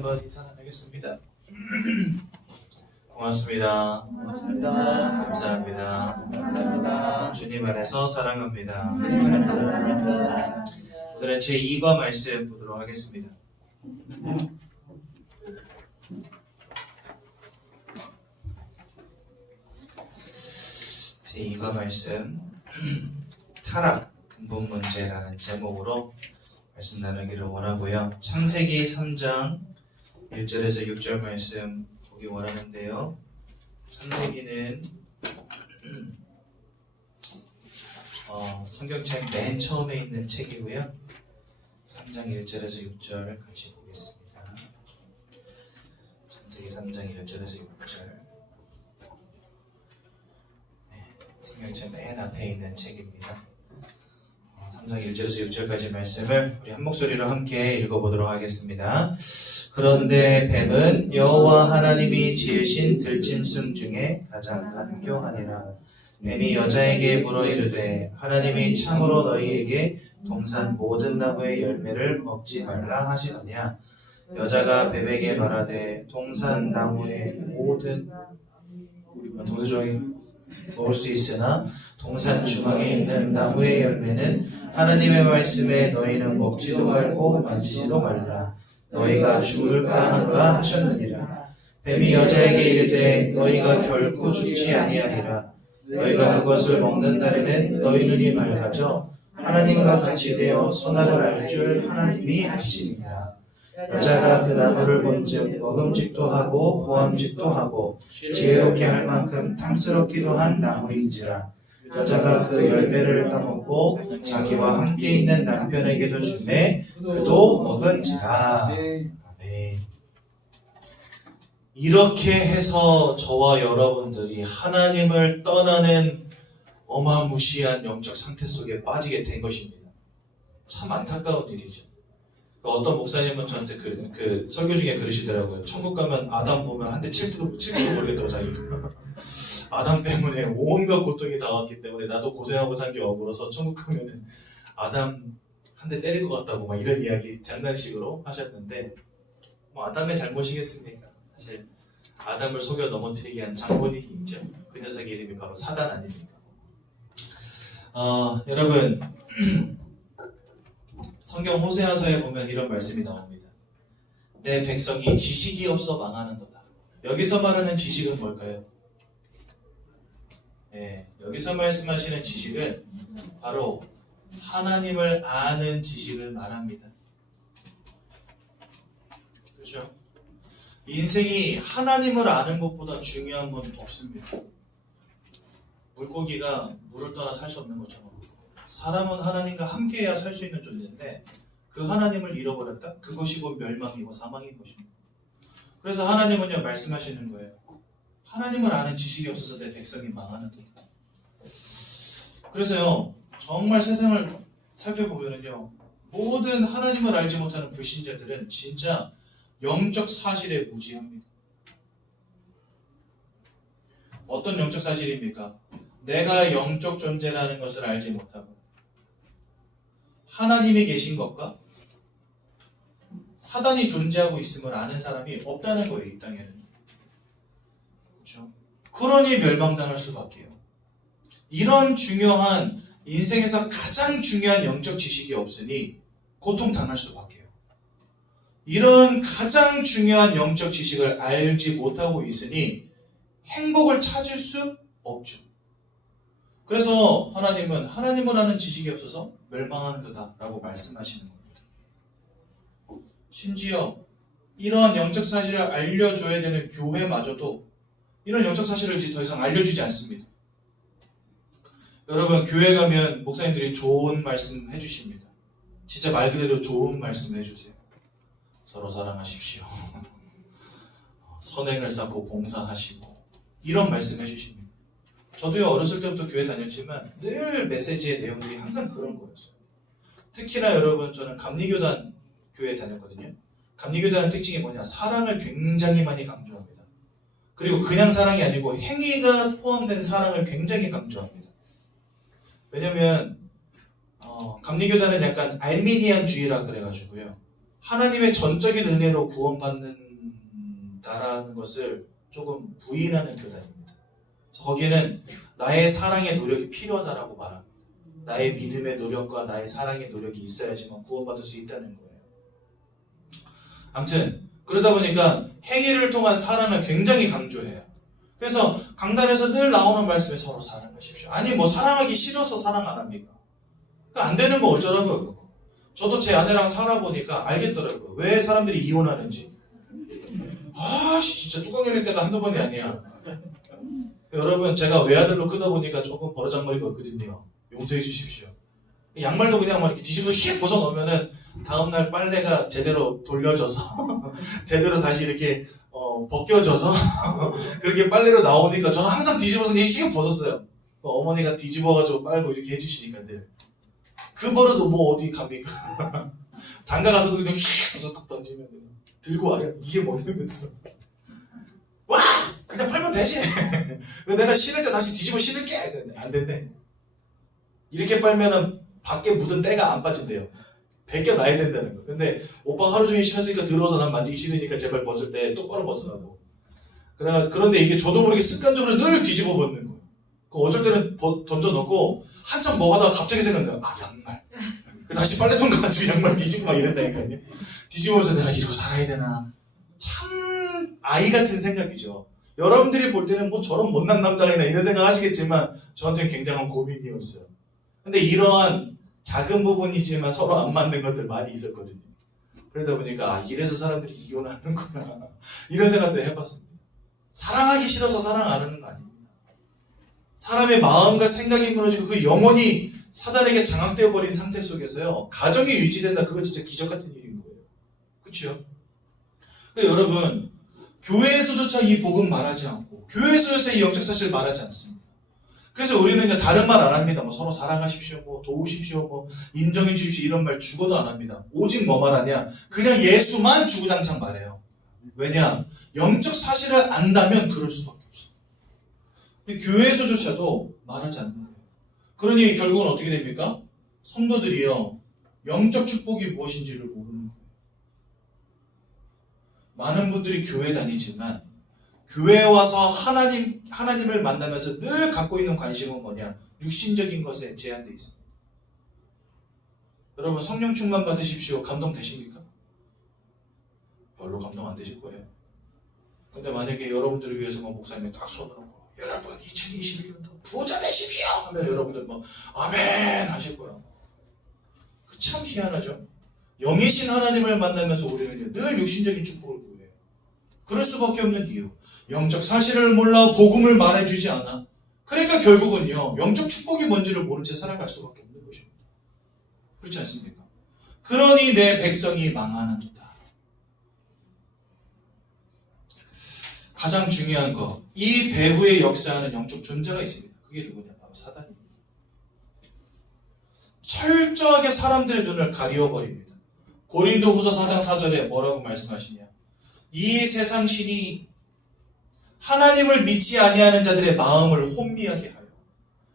한번 인사 나누겠습니다. 고맙습니다. 고맙습니다. 감사합니다. 감사합니다. 주님 안에서 사랑합니다. 주님 안에서 사랑합니다. 오늘은 제2과 말씀 보도록 하겠습니다. 제2과 말씀 타락 근본 문제라는 제목으로 말씀 나누기를 원하고요. 창세기 3장 1절에서 6절 말씀 보기 원하는데요. 창세기는 성경책 맨 처음에 있는 책이고요. 3장 1절에서 6절 같이 보겠습니다. 창세기 3장 1절에서 6절. 성경책 맨 앞에 있는 책입니다. 3장 1절에서 6절까지 말씀을 우리 한 목소리로 함께 읽어보도록 하겠습니다. 그런데 뱀은 여호와 하나님이 지으신 들짐승 중에 가장 간교하니라. 뱀이 여자에게 물어 이르되 하나님이 참으로 너희에게 동산 모든 나무의 열매를 먹지 말라 하시느냐. 여자가 뱀에게 말하되 동산 나무의 모든 우리가 도저히 먹을 수 있으나 동산 중앙에 있는 나무의 열매는 하나님의 말씀에 너희는 먹지도 말고 만지지도 말라. 너희가 죽을까 하노라 하셨느니라. 뱀이 여자에게 이르되 너희가 결코 죽지 아니하리라. 너희가 그것을 먹는 날에는 너희 눈이 밝아져 하나님과 같이 되어 선악을 알 줄 하나님이 아시니라. 여자가 그 나무를 본즉 먹음직도 하고 보암직도 하고 지혜롭게 할 만큼 탐스럽기도 한 나무인지라. 여자가 그 열매를 따먹고 자기와 함께 있는 남편에게도 주매 그도 먹은지라. 아멘. 이렇게 해서 저와 여러분들이 하나님을 떠나는 어마무시한 영적 상태 속에 빠지게 된 것입니다. 참 안타까운 일이죠. 어떤 목사님은 저한테 그 설교 중에 그러시더라고요. 천국 가면 아담 보면 한 대 칠지도 모르겠다고 자기가. 아담 때문에 온갖 고통이 다 왔기 때문에 나도 고생하고 산 게 억울해서 천국 가면은 아담 한 대 때릴 것 같다고 막 이런 이야기 장난식으로 하셨는데 뭐 아담의 잘못이겠습니까? 사실 아담을 속여 넘어뜨리게 한 장본인이 있죠. 그 녀석의 이름이 바로 사단 아닙니까? 여러분 성경 호세아서에 보면 이런 말씀이 나옵니다. 내 백성이 지식이 없어 망하는도다. 여기서 말하는 지식은 뭘까요? 여기서 말씀하시는 지식은 바로 하나님을 아는 지식을 말합니다. 그렇죠? 인생이 하나님을 아는 것보다 중요한 건 없습니다. 물고기가 물을 떠나 살 수 없는 것처럼 사람은 하나님과 함께해야 살 수 있는 존재인데 그 하나님을 잃어버렸다? 그것이 곧 멸망이고 사망인 것입니다. 그래서 하나님은요 말씀하시는 거예요. 하나님을 아는 지식이 없어서 내 백성이 망하는 도다. 그래서요 정말 세상을 살펴보면요 모든 하나님을 알지 못하는 불신자들은 진짜 영적 사실에 무지합니다. 어떤 영적 사실입니까? 내가 영적 존재라는 것을 알지 못하고 하나님이 계신 것과 사단이 존재하고 있음을 아는 사람이 없다는 거예요. 이 땅에는. 그렇죠? 그러니 멸망당할 수밖에요. 이런 중요한 인생에서 가장 중요한 영적 지식이 없으니 고통당할 수밖에요. 이런 가장 중요한 영적 지식을 알지 못하고 있으니 행복을 찾을 수 없죠. 그래서 하나님은 하나님을 아는 지식이 없어서 멸망하는 거다라고 말씀하시는 겁니다. 심지어 이러한 영적 사실을 알려줘야 되는 교회마저도 이런 영적 사실을 이제 더 이상 알려주지 않습니다. 여러분 교회 가면 목사님들이 좋은 말씀 해주십니다. 진짜 말 그대로 좋은 말씀 해주세요. 서로 사랑하십시오. 선행을 쌓고 봉사하시고 이런 말씀 해주십니다. 저도요 어렸을 때부터 교회 다녔지만 늘 메시지의 내용들이 항상 그런 거였어요. 특히나 여러분 저는 감리교단 교회에 다녔거든요. 감리교단의 특징이 뭐냐? 사랑을 굉장히 많이 강조합니다. 그리고 그냥 사랑이 아니고 행위가 포함된 사랑을 굉장히 강조합니다. 왜냐면 감리교단은 약간 알미니안주의라 그래가지고요. 하나님의 전적인 은혜로 구원받는다라는 것을 조금 부인하는 교단입니다. 그래서 거기에는 나의 사랑의 노력이 필요하다라고 말합니다. 나의 믿음의 노력과 나의 사랑의 노력이 있어야지만 구원받을 수 있다는 거예요. 아무튼 그러다 보니까 행위를 통한 사랑을 굉장히 강조해요. 그래서 강단에서 늘 나오는 말씀에 서로 사랑하십시오. 아니 뭐 사랑하기 싫어서 사랑 안 합니까? 안 되는 거 어쩌라고요 그거. 저도 제 아내랑 살아보니까 알겠더라고요. 왜 사람들이 이혼하는지. 진짜 뚜껑 열릴 때가 한두 번이 아니야. 여러분 제가 외아들로 크다 보니까 조금 버르장머리가 없거든요. 용서해 주십시오. 양말도 그냥 막 이렇게 뒤집어서 휙 벗어놓으면은 다음날 빨래가 제대로 돌려져서 제대로 다시 이렇게 벗겨져서 그렇게 빨래로 나오니까 저는 항상 뒤집어서 그냥 휙 벗었어요. 어머니가 뒤집어가지고 빨고 이렇게 해주시니까 늘. 그 버릇도 뭐 어디 갑니까? 장가 가서도 그냥 휙 벗어 딱 던지면 들고 와요. 이게 뭐냐면서 와! 그냥 빨면 되지. 내가 신을 때 다시 뒤집어 신을게. 안 된대. 이렇게 빨면은 밖에 묻은 때가 안 빠진대요. 벗겨놔야 된다는 거. 근데 오빠 하루 종일 신었으니까 들어서 난 만지기 싫으니까 제발 벗을 때 똑바로 벗으라고. 그런데 이게 저도 모르게 습관적으로 늘 뒤집어 벗는 거예요. 어쩔 때는 던져놓고 한참 뭐 하다가 갑자기 생각나요. 양말. 다시 빨래통 가가지고 양말 뒤집고 막 이랬다니까요. 뒤집으면서 내가 이러고 살아야 되나. 참 아이 같은 생각이죠. 여러분들이 볼 때는 뭐 저런 못난 남자가 이런 생각 하시겠지만 저한테는 굉장한 고민이었어요. 근데 이러한 작은 부분이지만 서로 안 맞는 것들 많이 있었거든요. 그러다 보니까 이래서 사람들이 이혼하는구나 이런 생각도 해봤습니다. 사랑하기 싫어서 사랑 안 하는 거 아닙니다. 사람의 마음과 생각이 무너지고 그 영혼이 사단에게 장악되어 버린 상태 속에서요 가정이 유지된다. 그거 진짜 기적 같은 일인 거예요. 그렇죠? 그러니까 여러분 교회에서조차 이 복음 말하지 않고 교회에서조차 이 영적 사실을 말하지 않습니다. 그래서 우리는 그냥 다른 말 안 합니다. 뭐 서로 사랑하십시오, 뭐 도우십시오, 뭐 인정해 주십시오 이런 말 죽어도 안 합니다. 오직 뭐 말하냐? 그냥 예수만 주구장창 말해요. 왜냐? 영적 사실을 안다면 그럴 수밖에 없어요. 근데 교회에서조차도 말하지 않는 거예요. 그러니 결국은 어떻게 됩니까? 성도들이요 영적 축복이 무엇인지를 모르는 거예요. 많은 분들이 교회 다니지만 교회에 와서 하나님을 만나면서 늘 갖고 있는 관심은 뭐냐? 육신적인 것에 제한되어 있습니다. 여러분 성령 충만 받으십시오. 감동 되십니까? 별로 감동 안 되실 거예요. 근데 만약에 여러분들을 위해서 목사님이 딱 손을 얹고 여러분 2021년도 부자 되십시오 하면 여러분들 아멘 하실 거예요. 참 희한하죠? 영이신 하나님을 만나면서 우리는 늘 육신적인 축복을 구해요. 그럴 수밖에 없는 이유. 영적 사실을 몰라 복음을 말해주지 않아. 그러니까 결국은요 영적 축복이 뭔지를 모른 채 살아갈 수밖에 없는 것입니다. 그렇지 않습니까? 그러니 내 백성이 망하는도다. 가장 중요한 거, 이 배후에 역사하는 영적 존재가 있습니다. 그게 누구냐? 바로 사단입니다. 철저하게 사람들의 눈을 가리워버립니다. 고린도후서 4장 4절에 뭐라고 말씀하시냐? 이 세상 신이 하나님을 믿지 아니하는 자들의 마음을 혼미하게 하여.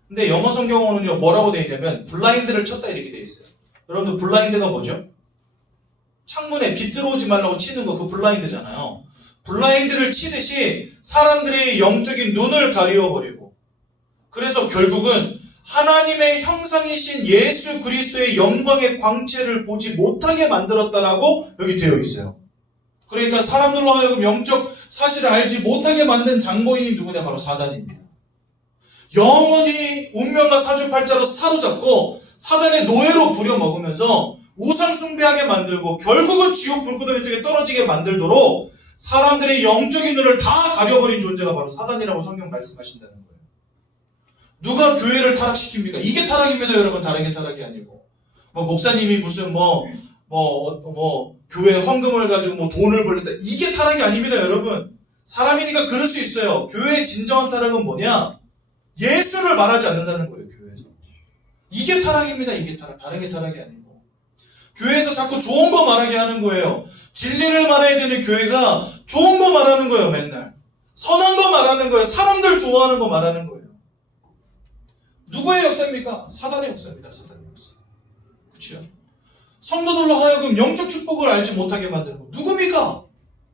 근데 영어 성경으로는요 뭐라고 되어 있냐면 블라인드를 쳤다 이렇게 되어 있어요. 여러분들 블라인드가 뭐죠? 창문에 빛 들어오지 말라고 치는 거 그 블라인드잖아요. 블라인드를 치듯이 사람들의 영적인 눈을 가리워버리고 그래서 결국은 하나님의 형상이신 예수 그리스도의 영광의 광채를 보지 못하게 만들었다라고 여기 되어 있어요. 그러니까 사람들로 하여금 영적 사실을 알지 못하게 만든 장본인이 누구냐? 바로 사단입니다. 영원히 운명과 사주팔자로 사로잡고 사단의 노예로 부려먹으면서 우상 숭배하게 만들고 결국은 지옥 불구덩이 속에 떨어지게 만들도록 사람들의 영적인 눈을 다 가려버린 존재가 바로 사단이라고 성경 말씀하신다는 거예요. 누가 교회를 타락시킵니까? 이게 타락입니다, 여러분. 다른 게 타락이 아니고. 목사님이 무슨 교회 헌금을 가지고 돈을 벌렸다. 이게 타락이 아닙니다, 여러분. 사람이니까 그럴 수 있어요. 교회의 진정한 타락은 뭐냐? 예수를 말하지 않는다는 거예요, 교회에서. 이게 타락입니다, 이게 타락. 다른 게 타락이 아니고. 교회에서 자꾸 좋은 거 말하게 하는 거예요. 진리를 말해야 되는 교회가 좋은 거 말하는 거예요, 맨날. 선한 거 말하는 거예요. 사람들 좋아하는 거 말하는 거예요. 누구의 역사입니까? 사단의 역사입니다, 사단의 역사. 그렇죠? 성도들로 하여금 영적 축복을 알지 못하게 만드는 거 누굽니까?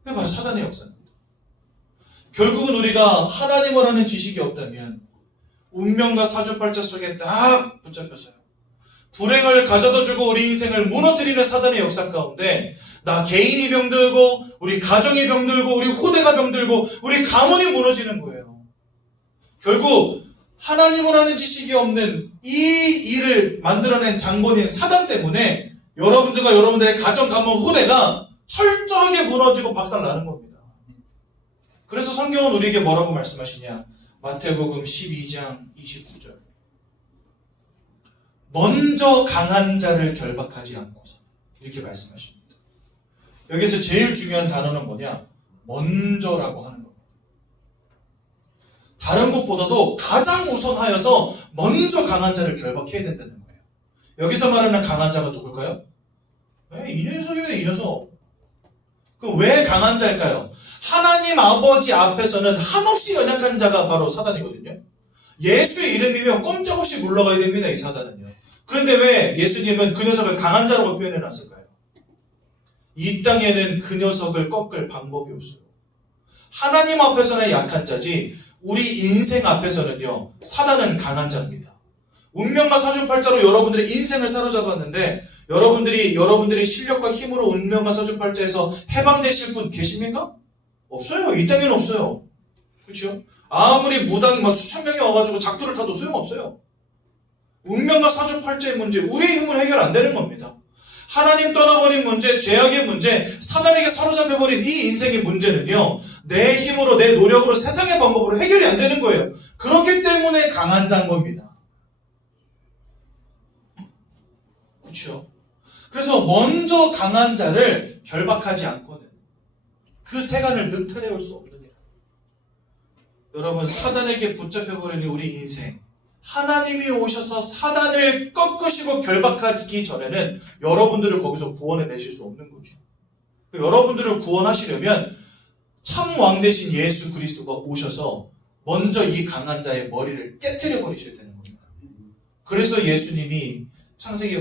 그게 바로 사단의 역사입니다. 결국은 우리가 하나님을 아는 지식이 없다면 운명과 사주팔자 속에 딱 붙잡혀서요, 불행을 가져다 주고 우리 인생을 무너뜨리는 사단의 역사 가운데 나 개인이 병들고 우리 가정이 병들고 우리 후대가 병들고 우리 가문이 무너지는 거예요. 결국 하나님을 아는 지식이 없는 이 일을 만들어낸 장본인 사단 때문에 여러분들과 여러분들의 가정, 가문, 후대가 철저하게 무너지고 박살나는 겁니다. 그래서 성경은 우리에게 뭐라고 말씀하시냐? 마태복음 12장 29절. 먼저 강한 자를 결박하지 않고서, 이렇게 말씀하십니다. 여기서 제일 중요한 단어는 뭐냐? 먼저라고 하는 겁니다. 다른 것보다도 가장 우선하여서 먼저 강한 자를 결박해야 된다는 거예요. 여기서 말하는 강한 자가 누굴까요? 이 녀석이네, 이 녀석. 그럼 왜 강한 자일까요? 하나님 아버지 앞에서는 한없이 연약한 자가 바로 사단이거든요. 예수의 이름이면 꼼짝없이 물러가야 됩니다, 이 사단은요. 그런데 왜 예수님은 그 녀석을 강한 자라고 표현해 놨을까요? 이 땅에는 그 녀석을 꺾을 방법이 없어요. 하나님 앞에서는 약한 자지 우리 인생 앞에서는요, 사단은 강한 자입니다. 운명과 사주팔자로 여러분들의 인생을 사로잡았는데 여러분들이 실력과 힘으로 운명과 사주팔자에서 해방되실 분 계십니까? 없어요. 이 땅에는 없어요. 그렇죠? 아무리 무당이 막 수천 명이 와가지고 작두를 타도 소용없어요. 운명과 사주팔자의 문제, 우리의 힘으로 해결 안 되는 겁니다. 하나님 떠나버린 문제, 죄악의 문제, 사단에게 사로잡혀버린 이 인생의 문제는요, 내 힘으로, 내 노력으로, 세상의 방법으로 해결이 안 되는 거예요. 그렇기 때문에 강한 자인 겁니다. 그렇죠? 그래서 먼저 강한 자를 결박하지 않고는 그 세간을 늑탈해올 수 없느니라. 여러분, 사단에게 붙잡혀버린 우리 인생, 하나님이 오셔서 사단을 꺾으시고 결박하기 전에는 여러분들을 거기서 구원해내실 수 없는 거죠. 여러분들을 구원하시려면 참 왕 대신 예수 그리스도가 오셔서 먼저 이 강한 자의 머리를 깨트려 버리셔야 되는 겁니다. 그래서 예수님이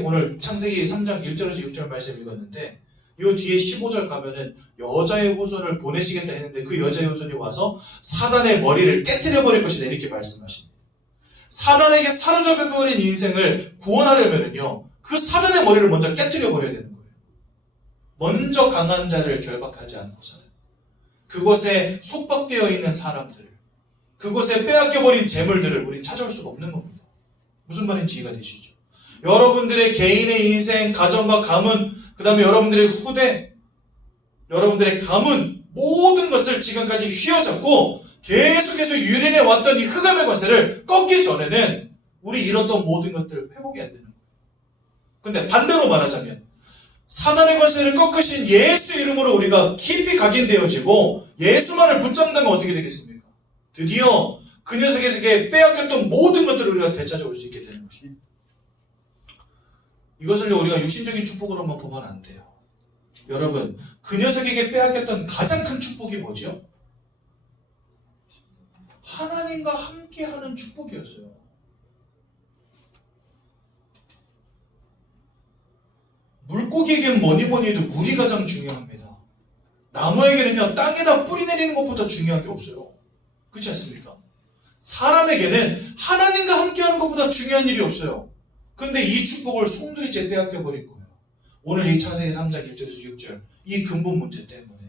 오늘 창세기 3장 1절에서 6절 말씀 읽었는데, 요 뒤에 15절 가면은 여자의 후손을 보내시겠다 했는데 그 여자의 후손이 와서 사단의 머리를 깨트려 버릴 것이다, 이렇게 말씀하십니다. 사단에게 사로잡혀버린 인생을 구원하려면요, 그 사단의 머리를 먼저 깨트려 버려야 되는 거예요. 먼저 강한 자를 결박하지 않고서는 그곳에 속박되어 있는 사람들, 그곳에 빼앗겨버린 재물들을 우리는 찾아올 수가 없는 겁니다. 무슨 말인지 이해가 되시죠? 여러분들의 개인의 인생, 가정과 가문, 그 다음에 여러분들의 후대, 여러분들의 가문, 모든 것을 지금까지 휘어잡고 계속해서 유린해 왔던 이 흑암의 권세를 꺾기 전에는 우리 잃었던 모든 것들을 회복이 안 되는 거예요. 근데 반대로 말하자면 사단의 권세를 꺾으신 예수 이름으로 우리가 깊이 각인되어지고 예수만을 붙잡는다면 어떻게 되겠습니까? 드디어 그 녀석에게 빼앗겼던 모든 것들을 우리가 되찾아올 수 있게 되는 것입니다. 이것을 우리가 육신적인 축복으로만 보면 안 돼요. 여러분, 그 녀석에게 빼앗겼던 가장 큰 축복이 뭐죠? 하나님과 함께하는 축복이었어요. 물고기에겐 뭐니 해도 물이 가장 중요합니다. 나무에게는요, 땅에다 뿌리 내리는 것보다 중요한 게 없어요. 그렇지 않습니까? 사람에게는 하나님과 함께하는 것보다 중요한 일이 없어요. 근데 이 축복을 송두리째 빼앗겨버린 거예요. 오늘 이 창세기 3장 1절에서 6절, 이 근본 문제 때문에.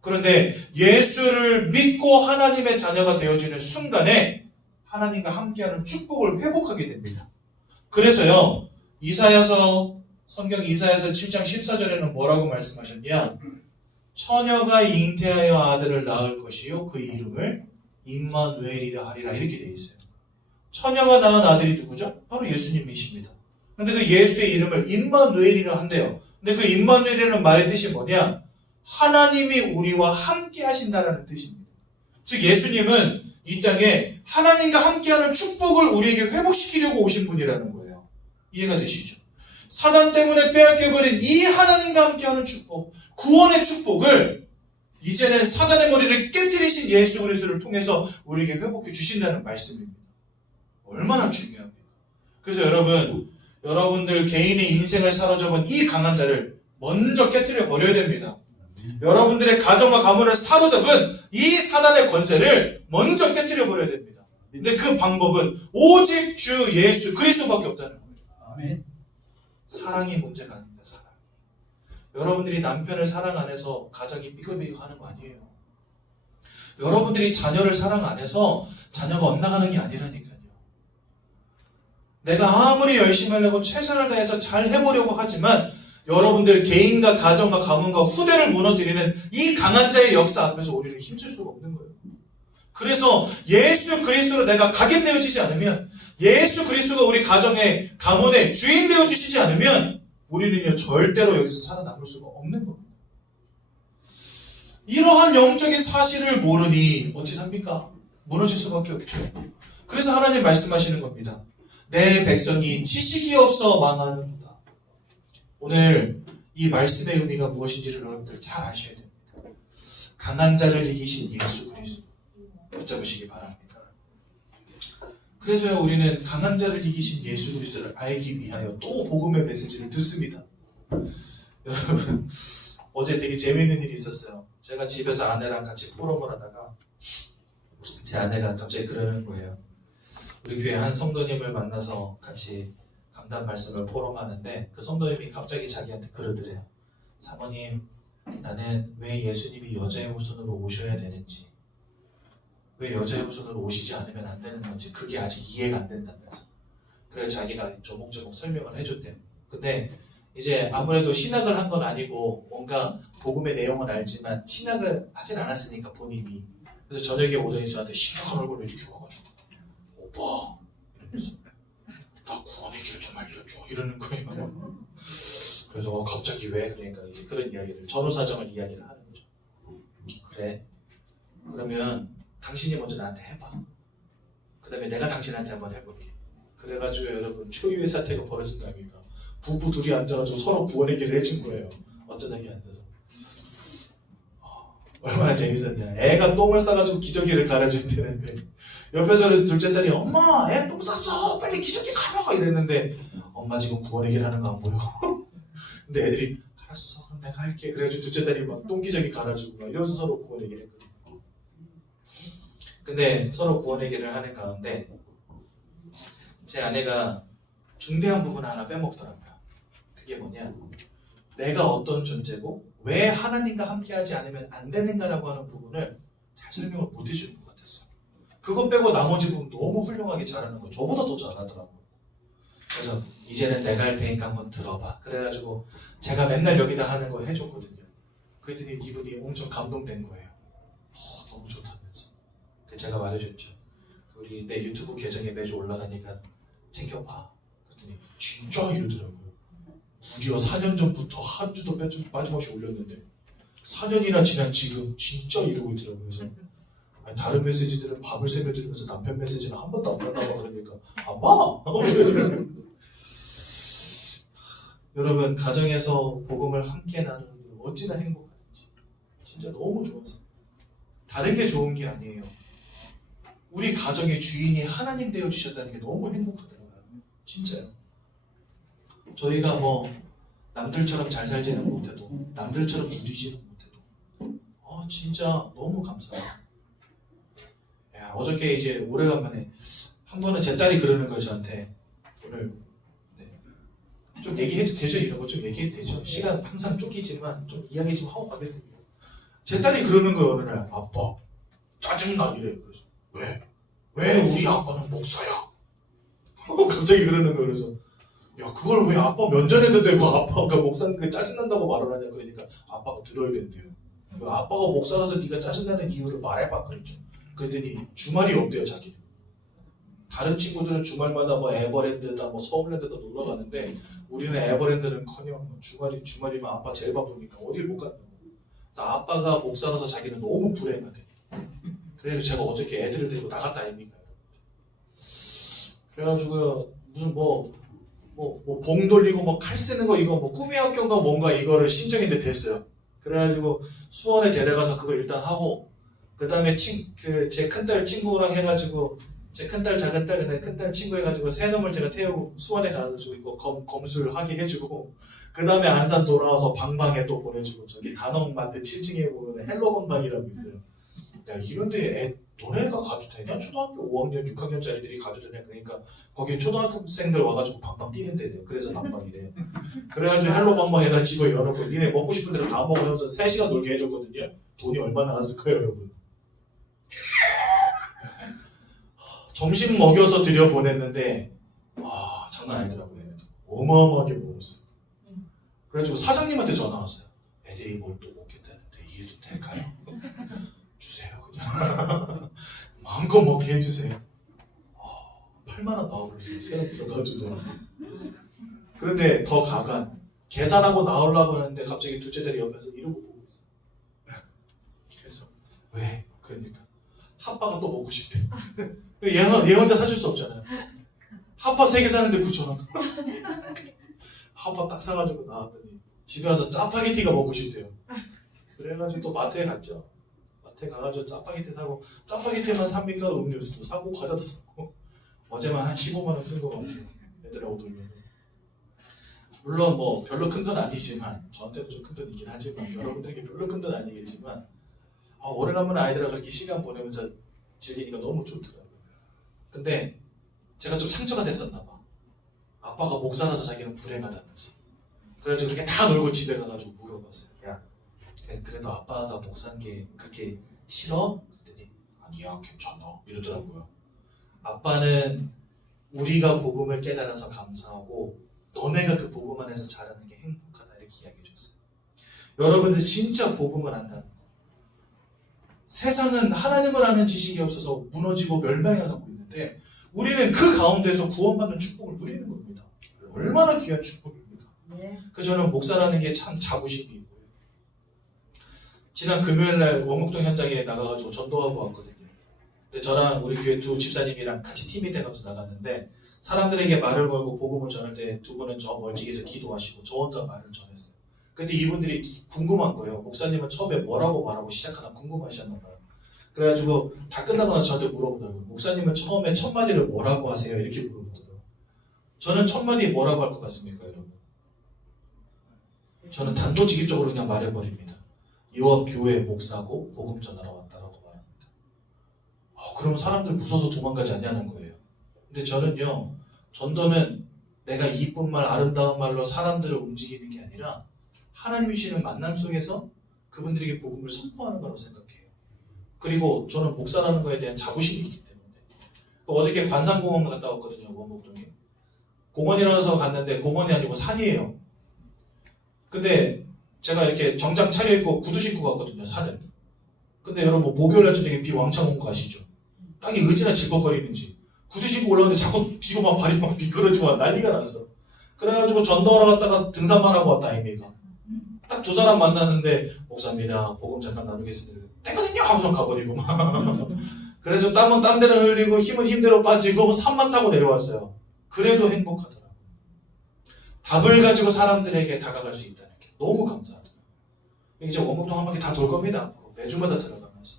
그런데 예수를 믿고 하나님의 자녀가 되어지는 순간에 하나님과 함께하는 축복을 회복하게 됩니다. 그래서요, 성경 이사야서 7장 14절에는 뭐라고 말씀하셨냐? 처녀가 잉태하여 아들을 낳을 것이요, 그 이름을 임마누엘이라 하리라, 이렇게 되어 있어요. 처녀가 낳은 아들이 누구죠? 바로 예수님이십니다. 근데 그 예수의 이름을 임마누엘이라 한대요. 근데 그 임마누엘이라는 말의 뜻이 뭐냐? 하나님이 우리와 함께 하신다라는 뜻입니다. 즉 예수님은 이 땅에 하나님과 함께하는 축복을 우리에게 회복시키려고 오신 분이라는 거예요. 이해가 되시죠? 사단 때문에 빼앗겨버린 이 하나님과 함께하는 축복, 구원의 축복을 이제는 사단의 머리를 깨뜨리신 예수 그리스도를 통해서 우리에게 회복해 주신다는 말씀입니다. 얼마나 중요합니까? 그래서 여러분들 개인의 인생을 사로잡은 이 강한 자를 먼저 깨뜨려 버려야 됩니다. 여러분들의 가정과 가문을 사로잡은 이 사단의 권세를 먼저 깨뜨려 버려야 됩니다. 근데 그 방법은 오직 주 예수 그리스도밖에 없다는 거예요. 아멘. 사랑이 문제가 아닙니다. 사랑. 여러분들이 남편을 사랑 안 해서 가정이 삐걱삐걱 하는 거 아니에요. 여러분들이 자녀를 사랑 안 해서 자녀가 엇나가는 게 아니라니까요. 내가 아무리 열심히 하려고 최선을 다해서 잘 해보려고 하지만 여러분들 개인과 가정과 가문과 후대를 무너뜨리는 이 강한 자의 역사 앞에서 우리는 힘쓸 수가 없는 거예요. 그래서 예수 그리스도로 내가 각인 되어지지 않으면, 예수 그리스도가 우리 가정의 가문의 주인 되어주시지 않으면 우리는요 절대로 여기서 살아남을 수가 없는 겁니다. 이러한 영적인 사실을 모르니 어찌 삽니까? 무너질 수밖에 없죠. 그래서 하나님 말씀하시는 겁니다. 내 백성이 지식이 없어 망하는구나. 오늘 이 말씀의 의미가 무엇인지를 여러분들 잘 아셔야 됩니다. 강한 자를 이기신 예수 그리스도 붙잡으시기 바랍니다. 그래서요 우리는 강한 자를 이기신 예수 그리스도를 알기 위하여 또 복음의 메시지를 듣습니다. 여러분 어제 되게 재미있는 일이 있었어요. 제가 집에서 아내랑 같이 포럼을 하다가 제 아내가 갑자기 그러는 거예요. 우리 교회 한 성도님을 만나서 같이 강단 말씀을 포럼하는데 그 성도님이 갑자기 자기한테 그러더래요. 사모님, 나는 왜 예수님이 여자의 후손으로 오셔야 되는지, 왜 여자의 후손으로 오시지 않으면 안 되는 건지 그게 아직 이해가 안 된다면서. 그래서 자기가 조목조목 설명을 해줬대요. 근데 이제 아무래도 신학을 한 건 아니고 뭔가 복음의 내용은 알지만 신학을 하진 않았으니까 본인이. 그래서 저녁에 오더니 저한테 심각한 얼굴로 이렇게 와가지고 오빠 이러면서 나 구원의 길 좀 알려줘 이러는 거예요. 그래서 갑자기 왜? 그러니까 이제 그런 이야기를 전후사정을 이야기를 하는 거죠. 그래 그러면 당신이 먼저 나한테 해봐. 그 다음에 내가 당신한테 한번 해볼게. 그래가지고 여러분 초유의 사태가 벌어진 거 아닙니까? 부부 둘이 앉아가지고 서로 구원의 길을 해준 거예요. 어쩌다니 앉아서. 얼마나 재밌었냐. 애가 똥을 싸가지고 기저귀를 갈아줘야 되는데 옆에서 둘째 딸이 엄마 애 똥 쌌어 빨리 기저귀 갈아 이랬는데 엄마 지금 구원의 길 하는 거 안 보여. 근데 애들이 알았어 그럼 내가 할게. 그래가지고 둘째 딸이 막 똥 기저귀 갈아주고 막 이러면서 서로 구원의 길 했거든요. 근데 서로 구원의 길을 하는 가운데 제 아내가 중대한 부분을 하나 빼먹더라고요. 그게 뭐냐, 내가 어떤 존재고 왜 하나님과 함께하지 않으면 안 되는가라고 하는 부분을 잘 설명을 못 해주는 것 같았어요. 그거 빼고 나머지 부분 너무 훌륭하게 잘하는 거, 저보다 더 잘하더라고요. 그래서 이제는 내가 할 테니까 한번 들어봐. 그래가지고 제가 맨날 여기다 하는 거 해줬거든요. 그랬더니 이분이 엄청 감동된 거예요. 너무 좋다면서. 그래서 제가 말해줬죠. 우리 내 유튜브 계정에 매주 올라가니까 챙겨봐. 그랬더니 진짜 이러더라고요. 무려 4년 전부터 한 주도 빠짐없이 올렸는데 4년이나 지난 지금 진짜 이러고 있더라고요. 그래서 아니, 다른 메시지들은 밤을 새며 들으면서 남편 메시지는 한 번도 안 봤나 봐. 그러니까 안 봐! 여러분 가정에서 복음을 함께 나누는 게 어찌나 행복한지 진짜 너무 좋아서. 다른 게 좋은 게 아니에요. 우리 가정의 주인이 하나님 되어주셨다는 게 너무 행복하더라고요. 진짜요. 저희가 뭐 남들처럼 잘 살지는 못해도 남들처럼 누리지는 못해도 진짜 너무 감사해요. 야, 어저께 이제 오래간만에 한 번은 제 딸이 그러는 거예요. 저한테 오늘 좀 얘기해도 되죠? 이런 거 좀 얘기해도 되죠? 시간 항상 쫓기지만 좀 이야기 좀 하고 가겠습니다. 제 딸이 그러는 거예요. 어느 날 아빠 짜증나 이래요. 그래서 왜 우리 아빠는 목사야? 갑자기 그러는 거예요. 그래서 야 그걸 왜 아빠 면전에도 대고 아빠가 목사니까 짜증난다고 말을 하냐. 그러니까 아빠가 들어야 된대요. 아빠가 목사라서 네가 짜증나는 이유를 말해봐 그랬죠. 그랬더니 주말이 없대요. 자기는. 다른 친구들은 주말마다 뭐 에버랜드다 뭐 서울랜드다 놀러 가는데 우리는 에버랜드는커녕 주말이면 아빠 제일 바쁘니까 어딜 못 간다고. 그래서 아빠가 목사라서 자기는 너무 불행하대. 그래서 제가 어저께 애들을 데리고 나갔다 아닙니까? 그래가지고 무슨 봉 돌리고 뭐 칼 쓰는 거 이거 뭐 꿈의 학교인가 뭔가 이거를 신청했는데 됐어요. 그래가지고 수원에 데려가서 그거 일단 하고 그 다음에 제 큰딸 친구랑 해가지고 제 큰딸, 작은딸, 근데 큰딸 친구 해가지고 새 놈을 제가 태우고 수원에 가가지고 이거 검술하게 해주고, 그 다음에 안산 돌아와서 방방에 또 보내주고, 저기 단원마트 7층에 보면 헬로건방이라고 있어요. 야, 이런데 너네가 가도 되냐? 초등학교 5학년, 6학년짜리들이 가도 되냐? 그러니까 거기 초등학생들 와가지고 방방 뛰는 데래요. 그래서 방방이래. 그래가지고 헬로방방에다 집어 열어놓고 니네 먹고 싶은 대로 다 먹어 해서 3시간 놀게 해줬거든요. 돈이 얼마나 나왔을까요, 여러분? 점심 먹여서 들여보냈는데 장난 아니더라고요. 어마어마하게 먹었어요. 그래가지고 사장님한테 전화 왔어요. 애들이 뭘 또 먹겠다는데 이해도 될까요? 주세요 그냥. 마음껏 먹게 해주세요. 8만 원 나와버렸어요. 새로 들어가지고. 그런데 더 가간 계산하고 나오려고 하는데 갑자기 둘째 딸이 옆에서 이러고 보고 있어요. 그래서 왜? 그러니까 핫바가 또 먹고 싶대. 얘 혼자 사줄 수 없잖아요. 핫바 3개 사는데 9,000원. 핫바 딱 사가지고 나왔더니 집에 와서 짜파게티가 먹고 싶대요. 그래가지고 또 마트에 갔죠. 마트에 가가지고 짜파게티 사고, 짜파게티만 삽니까? 음료수도 사고 과자도 사고. 어제만 한 15만 원 쓴 것 같아요. 애들하고 놀면. 물론 뭐 별로 큰 돈 아니지만, 저한테는 좀 큰 돈이긴 하지만, 여러분들에게 별로 큰 돈 아니겠지만, 오래간만에 아이들하고 그렇게 시간 보내면서 즐기니까 너무 좋더라고요. 근데 제가 좀 상처가 됐었나 봐. 아빠가 목사라서 자기는 불행하다면서. 그래가지고 그렇게 다 놀고 집에 가가지고 물어봤어요. 야, 그래도 아빠가 목사인 게 그렇게 싫어? 그랬더니 아니야, 괜찮아 이러더라고요. 아빠는 우리가 복음을 깨달아서 감사하고 너네가 그 복음 안에서 자라는 게 행복하다 이렇게 이야기해줬어요. 여러분들 진짜 복음을 안다는 거. 세상은 하나님을 아는 지식이 없어서 무너지고 멸망해가고 있는데 우리는 그 가운데서 구원받는 축복을 누리는 겁니다. 얼마나 귀한 축복입니까? 네. 저는 목사라는 게 참 자부심이 있고요. 지난 금요일날 원목동 현장에 나가가지고 전도하고 왔거든요. 근데 저랑 우리 교회 두 집사님이랑 같이 팀이 돼가지고 나갔는데 사람들에게 말을 걸고 복음을 전할 때 두 분은 저 멀찍이서 기도하시고 저 혼자 말을 전했어요. 근데 이분들이 궁금한 거예요. 목사님은 처음에 뭐라고 말하고 시작하나 궁금하셨나 봐요. 그래가지고 다 끝나고 나서 저한테 물어보더라고요. 목사님은 처음에 첫 마디를 뭐라고 하세요? 이렇게 물어보더라고요. 저는 첫 마디 뭐라고 할 것 같습니까, 여러분? 저는 단도직입적으로 그냥 말해버립니다. 이와 교회 목사고 복음 전하러 왔다라고 말합니다. 그러면 사람들 무서워서 도망가지 않냐는 거예요. 근데 저는요, 전도는 내가 이쁜 말, 아름다운 말로 사람들을 움직이는 게 아니라 하나님이 주시는 만남 속에서 그분들에게 복음을 선포하는 거라고 생각해요. 그리고 저는 목사라는 거에 대한 자부심이 있기 때문에. 어저께 관상공원 갔다 왔거든요, 원목동에. 공원이라서 갔는데 공원이 아니고 산이에요. 근데 제가 이렇게 정장 차려입고 구두 신고 갔거든요, 산을. 근데 여러분 목요일날 저녁에 비 왕창 온 거 아시죠? 땅이 어찌나 질퍽거리는지. 구두 신고 올라오는데 자꾸 비가 막 발이 막 미끄러지고 난리가 났어. 그래가지고 전도하러 갔다가 등산만 하고 왔다 아닙니까? 딱 두 사람 만났는데 목사입니다. 복음 잠깐 나누겠습니다. 됐거든요 하고서 가버리고 막. 그래서 땀은 땀대로 흘리고 힘은 힘대로 빠지고 산만 타고 내려왔어요. 그래도 행복하더라고요. 답을 가지고 사람들에게 다가갈 수 있다는 게 너무 감사하더라고요. 이제 원목동 한 바퀴 다 돌 겁니다. 앞으로 매주마다 들어가면서.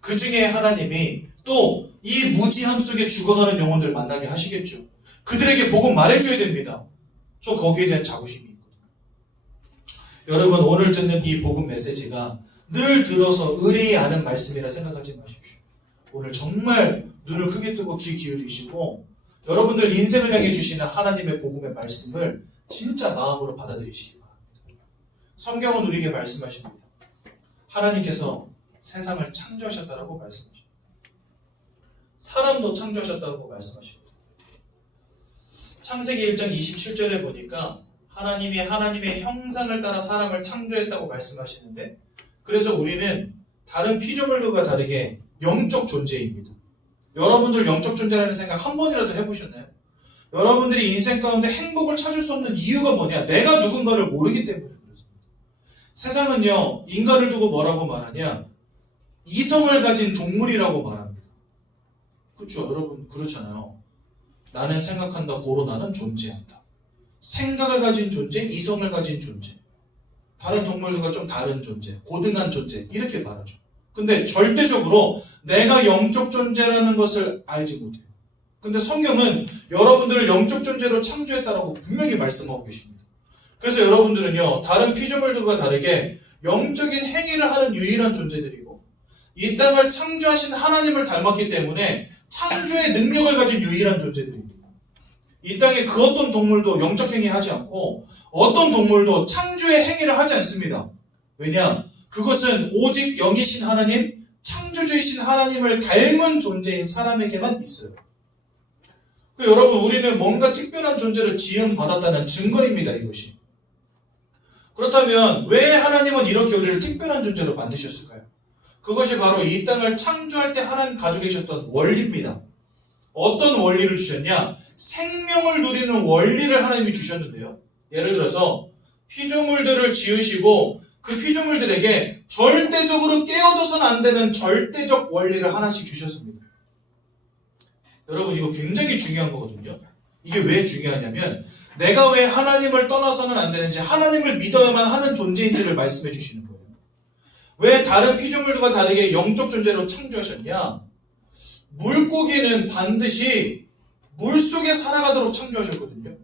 그 중에 하나님이 또 이 무지함 속에 죽어가는 영혼들을 만나게 하시겠죠. 그들에게 복음 말해줘야 됩니다. 저 거기에 대한 자부심이 있거든요. 여러분 오늘 듣는 이 복음 메시지가 늘 들어서 의뢰이 아는 말씀이라 생각하지 마십시오. 오늘 정말 눈을 크게 뜨고 귀 기울이시고 여러분들 인생을 향해 주시는 하나님의 복음의 말씀을 진짜 마음으로 받아들이시기 바랍니다. 성경은 우리에게 말씀하십니다. 하나님께서 세상을 창조하셨다라고 말씀하십니다. 사람도 창조하셨다고 말씀하시고 창세기 1장 27절에 보니까 하나님이 하나님의 형상을 따라 사람을 창조했다고 말씀하시는데 그래서 우리는 다른 피조물들과 다르게 영적 존재입니다. 여러분들 영적 존재라는 생각 한 번이라도 해보셨나요? 여러분들이 인생 가운데 행복을 찾을 수 없는 이유가 뭐냐? 내가 누군가를 모르기 때문에 그렇습니다. 세상은요, 인간을 두고 뭐라고 말하냐? 이성을 가진 동물이라고 말합니다. 그렇죠? 여러분 그렇잖아요. 나는 생각한다, 고로 나는 존재한다. 생각을 가진 존재, 이성을 가진 존재. 다른 동물들과 좀 다른 존재, 고등한 존재 이렇게 말하죠. 근데 절대적으로 내가 영적 존재라는 것을 알지 못해요. 근데 성경은 여러분들을 영적 존재로 창조했다라고 분명히 말씀하고 계십니다. 그래서 여러분들은요, 다른 피조물들과 다르게 영적인 행위를 하는 유일한 존재들이고, 이 땅을 창조하신 하나님을 닮았기 때문에 창조의 능력을 가진 유일한 존재들입니다. 이 땅에 그 어떤 동물도 영적 행위 하지 않고, 어떤 동물도 창조의 행위를 하지 않습니다. 왜냐? 그것은 오직 영이신 하나님, 창조주이신 하나님을 닮은 존재인 사람에게만 있어요. 여러분, 우리는 뭔가 특별한 존재로 지음받았다는 증거입니다, 이것이. 그렇다면 왜 하나님은 이렇게 우리를 특별한 존재로 만드셨을까요? 그것이 바로 이 땅을 창조할 때 하나님 가지고 계셨던 원리입니다. 어떤 원리를 주셨냐? 생명을 누리는 원리를 하나님이 주셨는데요. 예를 들어서 피조물들을 지으시고 그 피조물들에게 절대적으로 깨어져서는 안 되는 절대적 원리를 하나씩 주셨습니다. 여러분, 이거 굉장히 중요한 거거든요. 이게 왜 중요하냐면 내가 왜 하나님을 떠나서는 안 되는지, 하나님을 믿어야만 하는 존재인지를 말씀해 주시는 거예요. 왜 다른 피조물들과 다르게 영적 존재로 창조하셨냐? 물고기는 반드시 물속에 살아가도록 창조하셨거든요.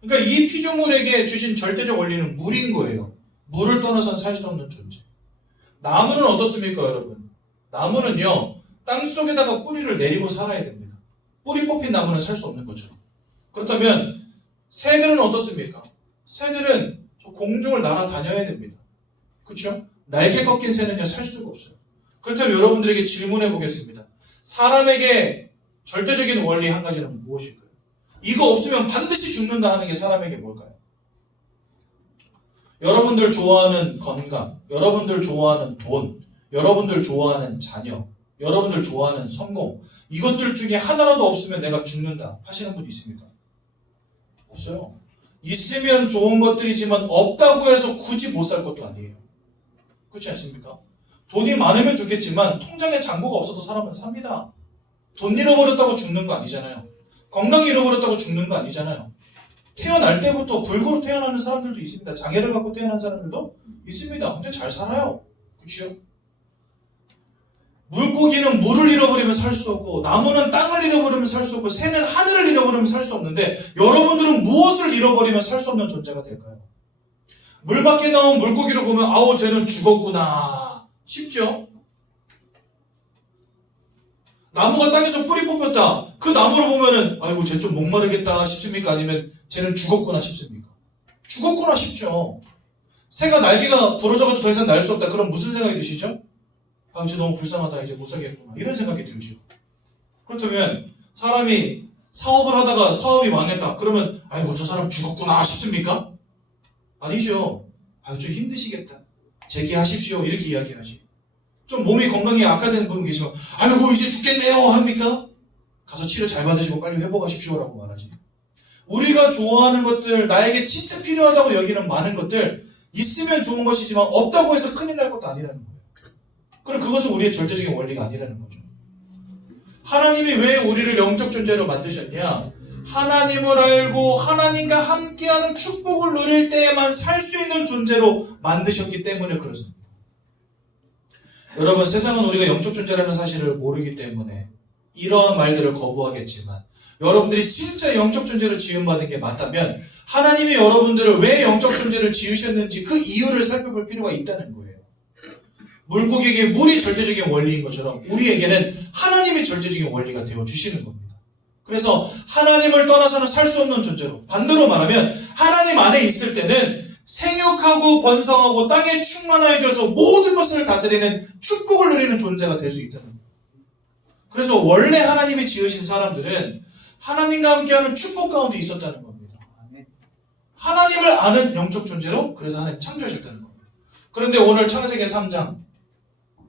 그러니까 이 피조물에게 주신 절대적 원리는 물인 거예요. 물을 떠나서는 살 수 없는 존재. 나무는 어떻습니까, 여러분? 나무는요, 땅속에다가 뿌리를 내리고 살아야 됩니다. 뿌리 뽑힌 나무는 살 수 없는 거죠. 그렇다면 새들은 어떻습니까? 새들은 저 공중을 날아다녀야 됩니다. 그렇죠? 날개 꺾인 새는요, 살 수가 없어요. 그렇다면 여러분들에게 질문해 보겠습니다. 사람에게 절대적인 원리 한 가지는 무엇일까요? 이거 없으면 반드시 죽는다 하는 게 사람에게 뭘까요? 여러분들 좋아하는 건강, 여러분들 좋아하는 돈, 여러분들 좋아하는 자녀, 여러분들 좋아하는 성공, 이것들 중에 하나라도 없으면 내가 죽는다 하시는 분 있습니까? 없어요. 있으면 좋은 것들이지만 없다고 해서 굳이 못 살 것도 아니에요. 그렇지 않습니까? 돈이 많으면 좋겠지만 통장에 잔고가 없어도 사람은 삽니다. 돈 잃어버렸다고 죽는 거 아니잖아요. 건강 잃어버렸다고 죽는 거 아니잖아요. 태어날 때부터 불구로 태어나는 사람들도 있습니다. 장애를 갖고 태어난 사람들도 있습니다. 근데 잘 살아요. 그렇죠? 물고기는 물을 잃어버리면 살 수 없고, 나무는 땅을 잃어버리면 살 수 없고, 새는 하늘을 잃어버리면 살 수 없는데, 여러분들은 무엇을 잃어버리면 살 수 없는 존재가 될까요? 물 밖에 나온 물고기를 보면 아우 쟤는 죽었구나 싶죠? 나무가 땅에서 뿌리 뽑혔다. 그 나무를 보면은 아이고 쟤 좀 목마르겠다 싶습니까? 아니면 쟤는 죽었구나 싶습니까? 죽었구나 싶죠. 새가 날개가 부러져가지고 더 이상 날 수 없다. 그럼 무슨 생각이 드시죠? 아, 이제 너무 불쌍하다. 이제 못 살겠구나. 이런 생각이 들죠. 그렇다면 사람이 사업을 하다가 사업이 망했다. 그러면 아이고 저 사람 죽었구나 싶습니까? 아니죠. 아유 좀 힘드시겠다. 재기하십시오. 이렇게 이야기하지. 좀 몸이 건강이 악화되는 분 계시면 아이고 이제 죽겠네요 합니까? 가서 치료 잘 받으시고 빨리 회복하십시오라고 말하지. 우리가 좋아하는 것들, 나에게 진짜 필요하다고 여기는 많은 것들, 있으면 좋은 것이지만 없다고 해서 큰일 날 것도 아니라는 거예요. 그럼 그것은 우리의 절대적인 원리가 아니라는 거죠. 하나님이 왜 우리를 영적 존재로 만드셨냐? 하나님을 알고 하나님과 함께하는 축복을 누릴 때에만 살 수 있는 존재로 만드셨기 때문에 그렇습니다. 여러분, 세상은 우리가 영적 존재라는 사실을 모르기 때문에 이러한 말들을 거부하겠지만, 여러분들이 진짜 영적 존재로 지음받은 게 맞다면 하나님이 여러분들을 왜 영적 존재를 지으셨는지 그 이유를 살펴볼 필요가 있다는 거예요. 물고기에게 물이 절대적인 원리인 것처럼 우리에게는 하나님이 절대적인 원리가 되어주시는 겁니다. 그래서 하나님을 떠나서는 살 수 없는 존재로, 반대로 말하면 하나님 안에 있을 때는 생육하고 번성하고 땅에 충만해져서 모든 것을 다스리는 축복을 누리는 존재가 될 수 있다는 거예요. 그래서 원래 하나님이 지으신 사람들은 하나님과 함께하는 축복 가운데 있었다는 겁니다. 하나님을 아는 영적 존재로 그래서 하나님 창조하셨다는 겁니다. 그런데 오늘 창세기 3장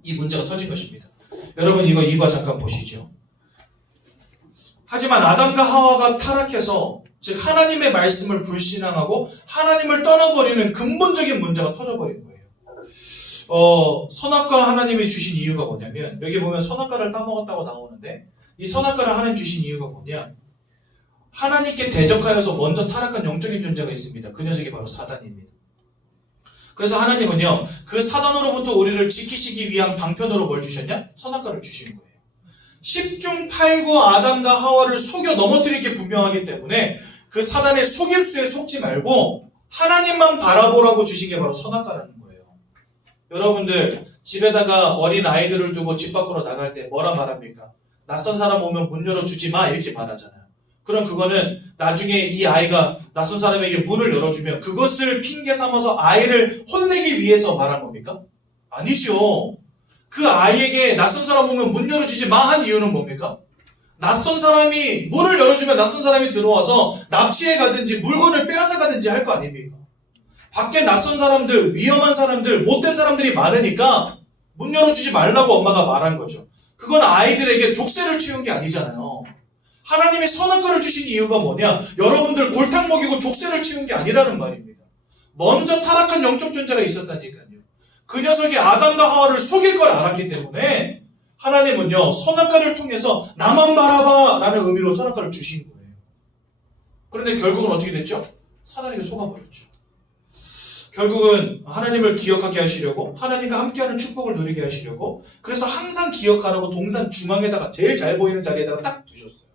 이 문제가 터진 것입니다. 여러분 이거 2과 잠깐 보시죠. 하지만 아담과 하와가 타락해서, 즉 하나님의 말씀을 불신앙하고 하나님을 떠나버리는 근본적인 문제가 터져버린 거예요. 선악과 하나님이 주신 이유가 뭐냐면, 여기 보면 선악과를 따먹었다고 나오는데 이 선악과를 하나님 주신 이유가 뭐냐? 하나님께 대적하여서 먼저 타락한 영적인 존재가 있습니다. 그 녀석이 바로 사단입니다. 그래서 하나님은요, 그 사단으로부터 우리를 지키시기 위한 방편으로 뭘 주셨냐? 선악과를 주신 거예요. 10중 8구 아담과 하와를 속여 넘어뜨릴 게 분명하기 때문에 그 사단의 속임수에 속지 말고 하나님만 바라보라고 주신 게 바로 선악과라는 거예요. 여러분들 집에다가 어린 아이들을 두고 집 밖으로 나갈 때 뭐라 말합니까? 낯선 사람 오면 문 열어주지 마 이렇게 말하잖아요. 그럼 그거는 나중에 이 아이가 낯선 사람에게 문을 열어주면 그것을 핑계 삼아서 아이를 혼내기 위해서 말한 겁니까? 아니죠. 그 아이에게 낯선 사람 오면 문 열어주지 마 한 이유는 뭡니까? 낯선 사람이 문을 열어주면 낯선 사람이 들어와서 납치해 가든지 물건을 빼앗아 가든지 할 거 아닙니까? 밖에 낯선 사람들, 위험한 사람들, 못된 사람들이 많으니까 문 열어주지 말라고 엄마가 말한 거죠. 그건 아이들에게 족쇄를 치운 게 아니잖아요. 하나님의 선악과를 주신 이유가 뭐냐? 여러분들 골탕 먹이고 족쇄를 치운 게 아니라는 말입니다. 먼저 타락한 영적 존재가 있었다니까요. 그 녀석이 아담과 하와를 속일 걸 알았기 때문에 하나님은요, 선악과를 통해서 나만 바라봐 라는 의미로 선악과를 주신 거예요. 그런데 결국은 어떻게 됐죠? 사단에게 속아버렸죠. 결국은 하나님을 기억하게 하시려고, 하나님과 함께하는 축복을 누리게 하시려고, 그래서 항상 기억하라고 동산 중앙에다가 제일 잘 보이는 자리에다가 딱 두셨어요.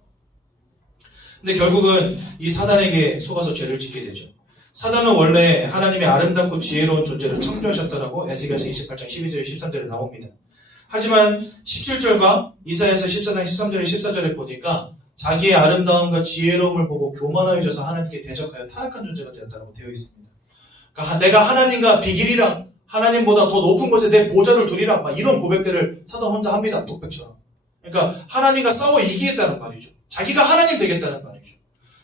근데 결국은 이 사단에게 속아서 죄를 짓게 되죠. 사단은 원래 하나님의 아름답고 지혜로운 존재를 창조하셨다라고 에스겔서 28장 12절 13절에 나옵니다. 하지만 17절과 이사야서 14장 13절에 14절에 보니까 자기의 아름다움과 지혜로움을 보고 교만하여져서 하나님께 대적하여 타락한 존재가 되었다고 되어 있습니다. 그러니까 내가 하나님과 비길이라, 하나님보다 더 높은 곳에 내 보좌를 두리라, 막 이런 고백들을 사단 혼자 합니다. 독백처럼. 그러니까 하나님과 싸워 이기겠다는 말이죠. 자기가 하나님 되겠다는 말이죠.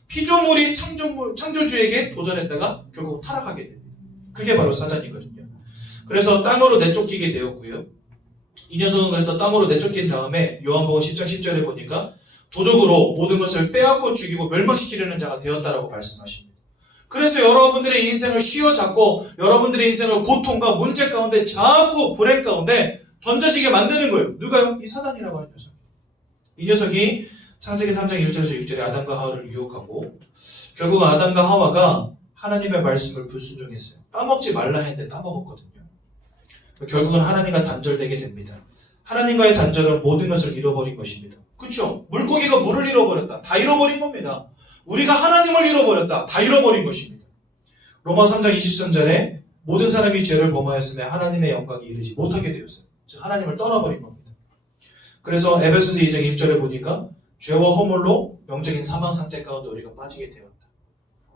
피조물이 창조주에게 도전했다가 결국 타락하게 됩니다. 그게 바로 사단이거든요. 그래서 땅으로 내쫓기게 되었고요. 이 녀석은 그래서 땅으로 내쫓긴 다음에 요한복음 10장 10절에 보니까 도적으로 모든 것을 빼앗고 죽이고 멸망시키려는 자가 되었다라고 말씀하십니다. 그래서 여러분들의 인생을 휘어잡고 여러분들의 인생을 고통과 문제 가운데 자꾸 불행 가운데 던져지게 만드는 거예요. 누가요? 이 사단이라고 하는 녀석. 이 녀석이 창세기 3장 1절에서 6절에 아담과 하와를 유혹하고 결국 아담과 하와가 하나님의 말씀을 불순종했어요. 따먹지 말라 했는데 따먹었거든요. 결국은 하나님과 단절되게 됩니다. 하나님과의 단절은 모든 것을 잃어버린 것입니다. 그렇죠? 물고기가 물을 잃어버렸다. 다 잃어버린 겁니다. 우리가 하나님을 잃어버렸다. 다 잃어버린 것입니다. 로마 3장 23절에 모든 사람이 죄를 범하였으며 하나님의 영광이 이르지 못하게 되었어요. 즉 하나님을 떠나버린 겁니다. 그래서 에베소서 2장 1절에 보니까 죄와 허물로 영적인 사망 상태 가운데 우리가 빠지게 되었다.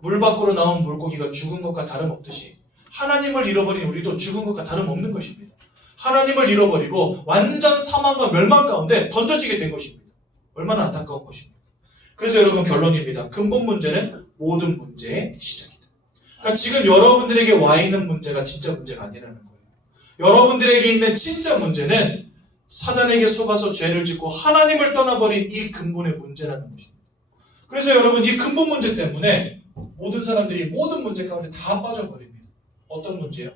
물 밖으로 나온 물고기가 죽은 것과 다름없듯이 하나님을 잃어버린 우리도 죽은 것과 다름없는 것입니다. 하나님을 잃어버리고 완전 사망과 멸망 가운데 던져지게 된 것입니다. 얼마나 안타까운 것입니까? 그래서 여러분 결론입니다. 근본 문제는 모든 문제의 시작이다. 그러니까 지금 여러분들에게 와 있는 문제가 진짜 문제가 아니라는 거예요. 여러분들에게 있는 진짜 문제는 사단에게 속아서 죄를 짓고 하나님을 떠나버린 이 근본의 문제라는 것입니다. 그래서 여러분 이 근본 문제 때문에 모든 사람들이 모든 문제 가운데 다 빠져버립니다. 어떤 문제요?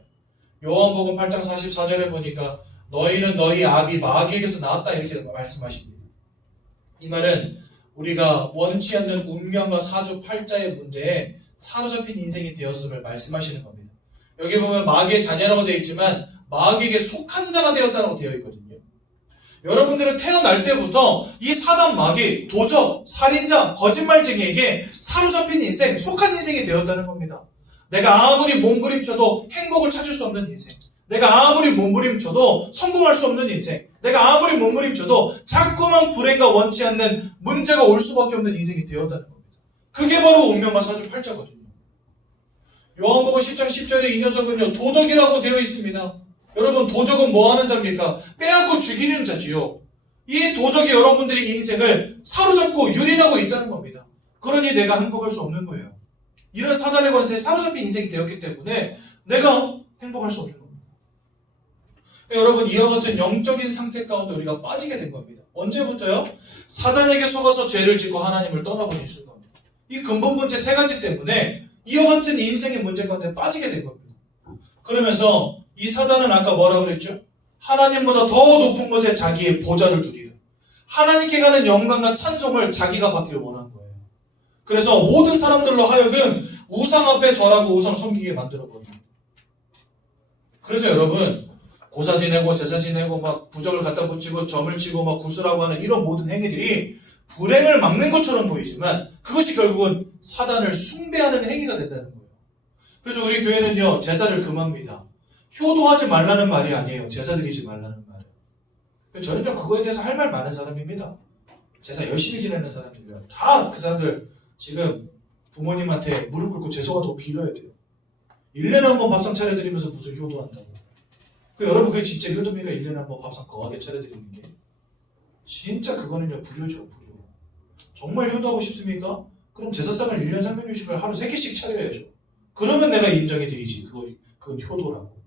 요한복음 8장 44절에 보니까 너희는 너희 아비 마귀에게서 나왔다 이렇게 말씀하십니다. 이 말은 우리가 원치 않는 운명과 사주팔자의 문제에 사로잡힌 인생이 되었음을 말씀하시는 겁니다. 여기 보면 마귀의 자녀라고 되어 있지만 마귀에게 속한 자가 되었다고 되어 있거든요. 여러분들은 태어날 때부터 이 사단 마귀, 도적, 살인자, 거짓말쟁이에게 사로잡힌 인생, 속한 인생이 되었다는 겁니다. 내가 아무리 몸부림쳐도 행복을 찾을 수 없는 인생. 내가 아무리 몸부림쳐도 성공할 수 없는 인생. 내가 아무리 몸부림쳐도 자꾸만 불행과 원치 않는 문제가 올 수밖에 없는 인생이 되었다는 겁니다. 그게 바로 운명과 사주팔자거든요. 요한복음 10장 10절에 이 녀석은요 도적이라고 되어 있습니다. 여러분 도적은 뭐하는 자입니까? 빼앗고 죽이는 자지요. 이 도적이 여러분들의 인생을 사로잡고 유린하고 있다는 겁니다. 그러니 내가 행복할 수 없는 거예요. 이런 사단의 권세에 사로잡힌 인생이 되었기 때문에 내가 행복할 수 없는 겁니다. 여러분 이와 같은 영적인 상태 가운데 우리가 빠지게 된 겁니다. 언제부터요? 사단에게 속아서 죄를 짓고 하나님을 떠나버린 순간입니다. 이 근본 문제 세 가지 때문에 이와 같은 인생의 문제 가운데 빠지게 된 겁니다. 그러면서 이 사단은 아까 뭐라고 그랬죠? 하나님보다 더 높은 곳에 자기의 보좌를 두리라. 하나님께 가는 영광과 찬송을 자기가 받기를 원한 거예요. 그래서 모든 사람들로 하여금 우상 앞에 절하고 우상 섬기게 만들어버립니다. 그래서 여러분 고사 지내고 제사 지내고 막 부적을 갖다 붙이고 점을 치고 막 구슬하고 하는 이런 모든 행위들이 불행을 막는 것처럼 보이지만 그것이 결국은 사단을 숭배하는 행위가 된다는 거예요. 그래서 우리 교회는요, 제사를 금합니다. 효도하지 말라는 말이 아니에요. 제사 드리지 말라는 말이에요. 저는요, 그거에 대해서 할 말 많은 사람입니다. 제사 열심히 지내는 사람들이요. 다 그 사람들 지금 부모님한테 무릎 꿇고 죄송하다고 빌어야 돼요. 1년에 한 번 밥상 차려드리면서 무슨 효도한다고. 여러분, 그게 진짜 효도입니까? 1년에 한 번 밥상 거하게 차려드리는 게. 진짜 그거는요, 불효죠, 불효. 정말 효도하고 싶습니까? 그럼 제사상을 1년 360일 하루 3개씩 차려야죠. 그러면 내가 인정해 드리지. 그건 효도라고.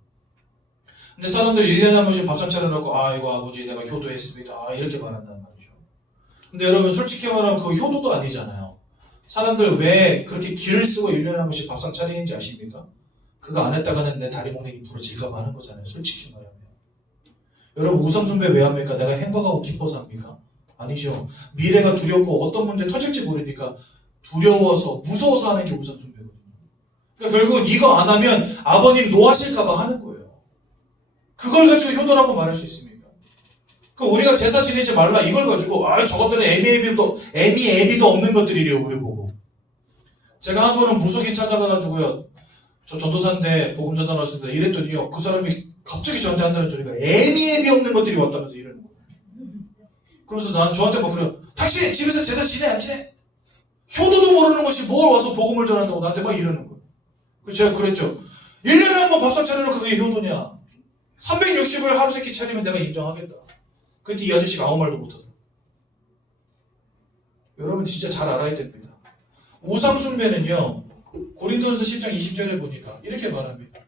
근데 사람들이 1년에 한 번씩 밥상 차려놓고, 아이고, 아버지, 내가 효도했습니다. 이렇게 말한단 말이죠. 근데 여러분, 솔직히 말하면 그거 효도도 아니잖아요. 사람들 왜 그렇게 기를 쓰고 1년에 한 번씩 밥상 차리는지 아십니까? 그거 안 했다가는 내 다리 몽둥이 부러질까 봐 하는 거잖아요. 솔직히 말하면. 여러분, 우상숭배 왜 합니까? 내가 행복하고 기뻐서 합니까? 아니죠. 미래가 두렵고 어떤 문제 터질지 모르니까 두려워서, 무서워서 하는 게 우상숭배거든요. 그러니까 결국은 이거 안 하면 아버님 노하실까 봐 하는 거예요. 그걸 가지고 효도라고 말할 수 있습니까? 우리가 제사 지내지 말라 이걸 가지고 저것들은 애미애비도 없는 것들이래요. 우리 보고. 제가 한 번은 무속인 찾아가가지고요. 저 전도사인데 복음 전달하러 왔습니다. 이랬더니요. 그 사람이 갑자기 저한테 한다는 소리가 애미애비 없는 것들이 왔다면서 이러는 거예요. 그러면서 저한테 막 그래요. 당신 집에서 제사 지내 안 지내? 효도도 모르는 것이 뭘 와서 복음을 전한다고 나한테 막 이러는 거예요. 그래서 제가 그랬죠. 1년에 한 번 밥상 차리는 그게 효도냐? 360을 하루 세끼 차리면 내가 인정하겠다. 근데 이 아저씨가 아무 말도 못하더라고요. 여러분 진짜 잘 알아야 됩니다. 우상숭배는요. 고린도전서 10장 20절에 보니까 이렇게 말합니다.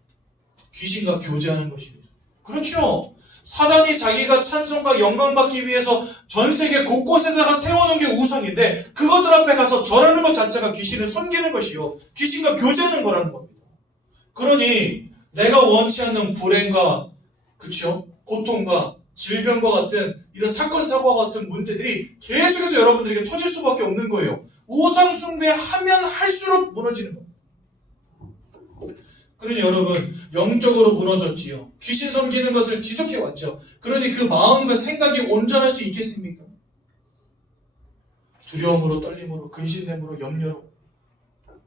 귀신과 교제하는 것입니다. 그렇죠. 사단이 자기가 찬송과 영광받기 위해서 전 세계 곳곳에다가 세워놓은 게 우상인데 그것들 앞에 가서 절하는 것 자체가 귀신을 섬기는 것이요. 귀신과 교제하는 거라는 겁니다. 그러니 내가 원치 않는 불행과 그렇죠? 고통과 질병과 같은 이런 사건 사고와 같은 문제들이 계속해서 여러분들에게 터질 수밖에 없는 거예요. 우상 숭배하면 할수록 무너지는 겁니다. 그러니 여러분 영적으로 무너졌지요. 귀신 섬기는 것을 지속해 왔죠. 그러니 그 마음과 생각이 온전할 수 있겠습니까? 두려움으로 떨림으로 근심됨으로 염려로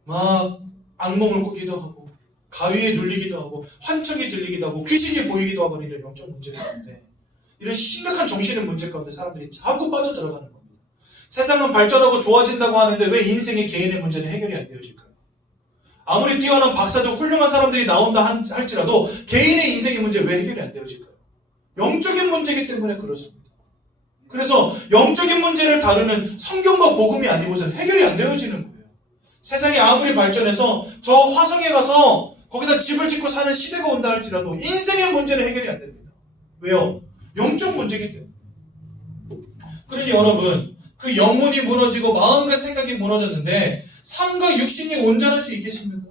막 악몽을 꾸기도 하고 가위에 눌리기도 하고 환청이 들리기도 하고 귀신이 보이기도 하고 이런 영적 문제가 있는데 이런 심각한 정신의 문제 가운데 사람들이 자꾸 빠져들어가는 겁니다. 세상은 발전하고 좋아진다고 하는데 왜 인생의 개인의 문제는 해결이 안 되어질까요? 아무리 뛰어난 박사도 훌륭한 사람들이 나온다 할지라도 개인의 인생의 문제 왜 해결이 안 되어질까요? 영적인 문제이기 때문에 그렇습니다. 그래서 영적인 문제를 다루는 성경과 복음이 아니고서는 해결이 안 되어지는 거예요. 세상이 아무리 발전해서 저 화성에 가서 거기다 집을 짓고 사는 시대가 온다 할지라도 인생의 문제는 해결이 안 됩니다. 왜요? 영적 문제이기 때문에. 그러니 여러분 그 영혼이 무너지고 마음과 생각이 무너졌는데 삶과 육신이 온전할 수 있겠습니까?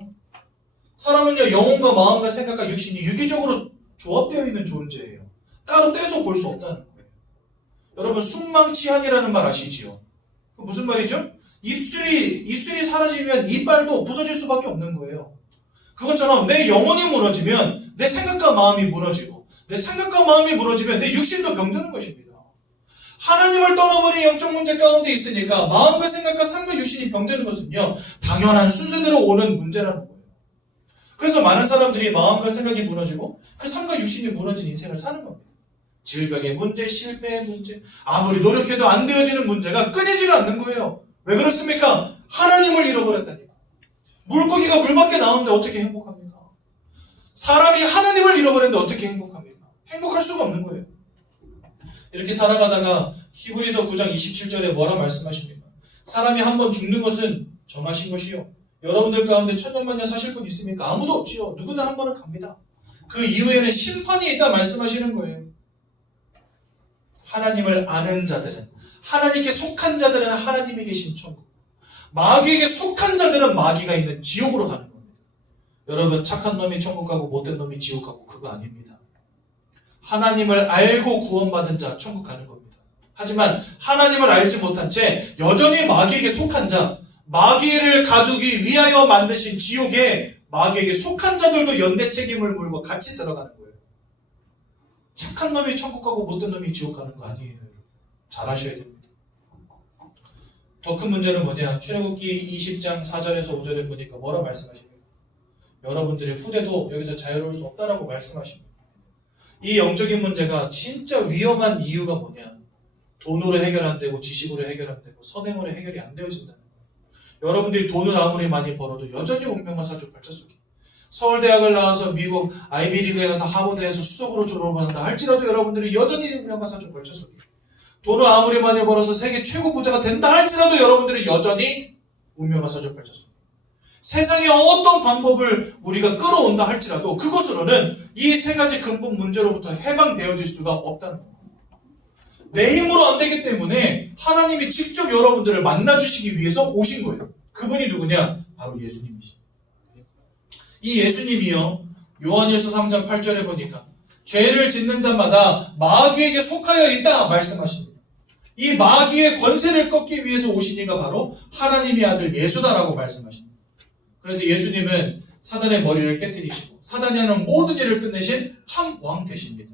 사람은요 영혼과 마음과 생각과 육신이 유기적으로 조합되어 있는 존재예요. 따로 떼서 볼 수 없다는 거예요. 여러분 숙망치한이라는 말 아시지요? 그 무슨 말이죠? 입술이 사라지면 이빨도 부서질 수밖에 없는 거예요. 그것처럼 내 영혼이 무너지면 내 생각과 마음이 무너지고 내 생각과 마음이 무너지면 내 육신도 병드는 것입니다. 하나님을 떠나버린 영적 문제 가운데 있으니까 마음과 생각과 삶과 육신이 병드는 것은요 당연한 순서대로 오는 문제라는 거예요. 그래서 많은 사람들이 마음과 생각이 무너지고 그 삶과 육신이 무너진 인생을 사는 겁니다. 질병의 문제, 실패의 문제, 아무리 노력해도 안 되어지는 문제가 끊이지가 않는 거예요. 왜 그렇습니까? 하나님을 잃어버렸다니까. 물고기가 물 밖에 나오는데 어떻게 행복합니까? 사람이 하나님을 잃어버렸는데 어떻게 행복합니까? 행복할 수가 없는 거예요. 이렇게 살아가다가 히브리서 9장 27절에 뭐라 말씀하십니까? 사람이 한번 죽는 것은 정하신 것이요. 여러분들 가운데 천년만년 사실 분 있습니까? 아무도 없지요. 누구나 한 번은 갑니다. 그 이후에는 심판이 있다 말씀하시는 거예요. 하나님을 아는 자들은, 하나님께 속한 자들은 하나님이 계신 천국, 마귀에게 속한 자들은 마귀가 있는 지옥으로 가는 겁니다. 여러분 착한 놈이 천국 가고 못된 놈이 지옥 가고 그거 아닙니다. 하나님을 알고 구원받은 자 천국 가는 겁니다. 하지만 하나님을 알지 못한 채 여전히 마귀에게 속한 자, 마귀를 가두기 위하여 만드신 지옥에 마귀에게 속한 자들도 연대 책임을 물고 같이 들어가는 거예요. 착한 놈이 천국 가고 못된 놈이 지옥 가는 거 아니에요. 잘 하셔야 됩니다. 더 큰 문제는 뭐냐? 출애굽기 20장 4절에서 5절에 보니까 뭐라 말씀하십니까? 여러분들의 후대도 여기서 자유로울 수 없다라고 말씀하십니다. 이 영적인 문제가 진짜 위험한 이유가 뭐냐? 돈으로 해결 안 되고 지식으로 해결 안 되고 선행으로 해결이 안 되어진다는 거예요. 여러분들이 돈을 아무리 많이 벌어도 여전히 운명과 사주팔자 속에 서울대학을 나와서 미국 아이비리그에 가서 하버드에서 수석으로 졸업을 한다 할지라도 여러분들이 여전히 운명과 사주팔자 속에 돈을 아무리 많이 벌어서 세계 최고 부자가 된다 할지라도 여러분들이 여전히 운명과 사주팔자 속에 세상의 어떤 방법을 우리가 끌어온다 할지라도 그것으로는 이 세 가지 근본 문제로부터 해방되어질 수가 없다는 겁니다. 내 힘으로 안 되기 때문에 하나님이 직접 여러분들을 만나주시기 위해서 오신 거예요. 그분이 누구냐? 바로 예수님이십니다. 이 예수님이요, 요한일서 3장 8절에 보니까 죄를 짓는 자마다 마귀에게 속하여 있다 말씀하십니다. 이 마귀의 권세를 꺾기 위해서 오신 이가 바로 하나님의 아들 예수다라고 말씀하십니다. 그래서 예수님은 사단의 머리를 깨뜨리시고 사단이 하는 모든 일을 끝내신 참 왕 되십니다.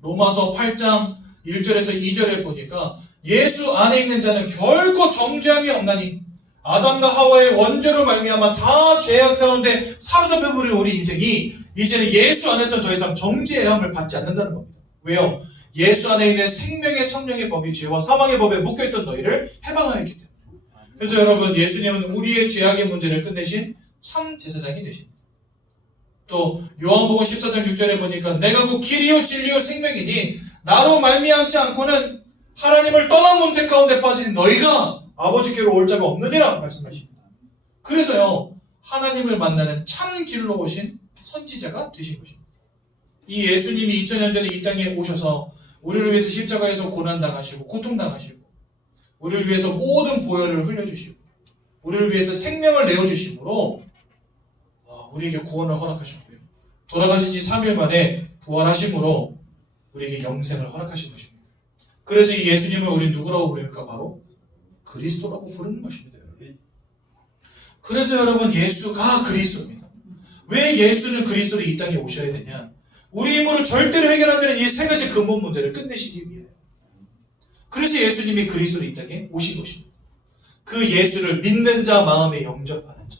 로마서 8장 1절에서 2절에 보니까 예수 안에 있는 자는 결코 정죄함이 없나니 아담과 하와의 원죄로 말미암아 다 죄악 가운데 사로잡혀버린 우리 인생이 이제는 예수 안에서 더 이상 정죄함을 받지 않는다는 겁니다. 왜요? 예수 안에 있는 생명의 성령의 법이 죄와 사망의 법에 묶여있던 너희를 해방하였기 때문에. 그래서 여러분, 예수님은 우리의 죄악의 문제를 끝내신 참 제사장이 되십니다. 또 요한복음 14장 6절에 보니까 내가 곧 길이요 진리요 생명이니 나로 말미암지 않고는 하나님을 떠난 문제 가운데 빠진 너희가 아버지께로 올 자가 없느니라 말씀하십니다. 그래서요, 하나님을 만나는 참 길로 오신 선지자가 되신 것입니다. 이 예수님이 2000년 전에 이 땅에 오셔서 우리를 위해서 십자가에서 고난당하시고 고통당하시고 우리를 위해서 모든 보혈을 흘려주시고 우리를 위해서 생명을 내어주심으로 우리에게 구원을 허락하셨고요. 돌아가신 지 3일 만에 부활하심으로 우리에게 영생을 허락하신 것입니다. 그래서 이 예수님을 우리 누구라고 부릅니까? 바로 그리스도라고 부르는 것입니다. 그래서 여러분, 예수가 그리스도입니다. 왜 예수는 그리스도로 이 땅에 오셔야 되냐? 우리 힘으로 절대로 해결 안 되는 이 세 가지 근본 문제를 끝내시기 위해. 그래서 예수님이 그리스도로 이 땅에 오신 것입니다. 그 예수를 믿는 자 마음에 영접하는 자,